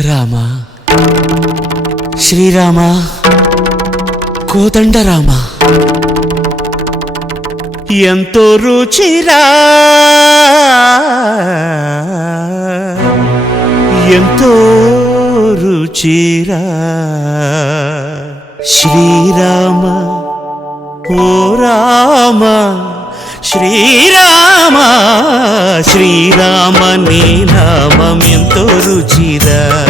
రామ. శ్రీరామ. కోదండ రామ ఎంతో రుచిరా. ఎంతో రుచిరా. శ్రీరామ. ఓ రామ. శ్రీరామ. శ్రీరామ నీ నామం ఎంతో రుచిరా.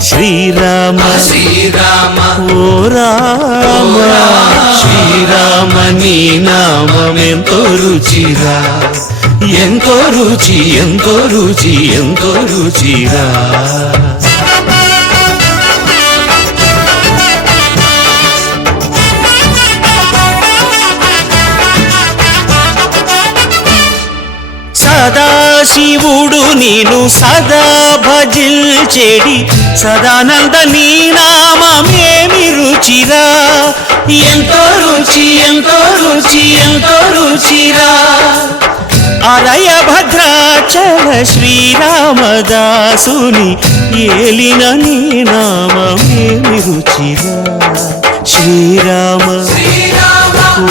శ్రీరామ. శ్రీరామ. ఓ రామ. శ్రీరామ నీ నామమెంతో రుచిరా ఎంతో రుచి ఎంతో రుచి ఎంతో రుచిరా సదాశివుడు నేను సదా భజిల్చెడి సదానంద నీ నామమేమి రుచిరా ఎంతో రుచి ఎంతో రుచి ఎంతో రుచిరా. అరయ భద్రాచల శ్రీరామదాసుని ఏలిన నీ నామమేమి రుచిరా శ్రీరామ శ్రీరామ ఓ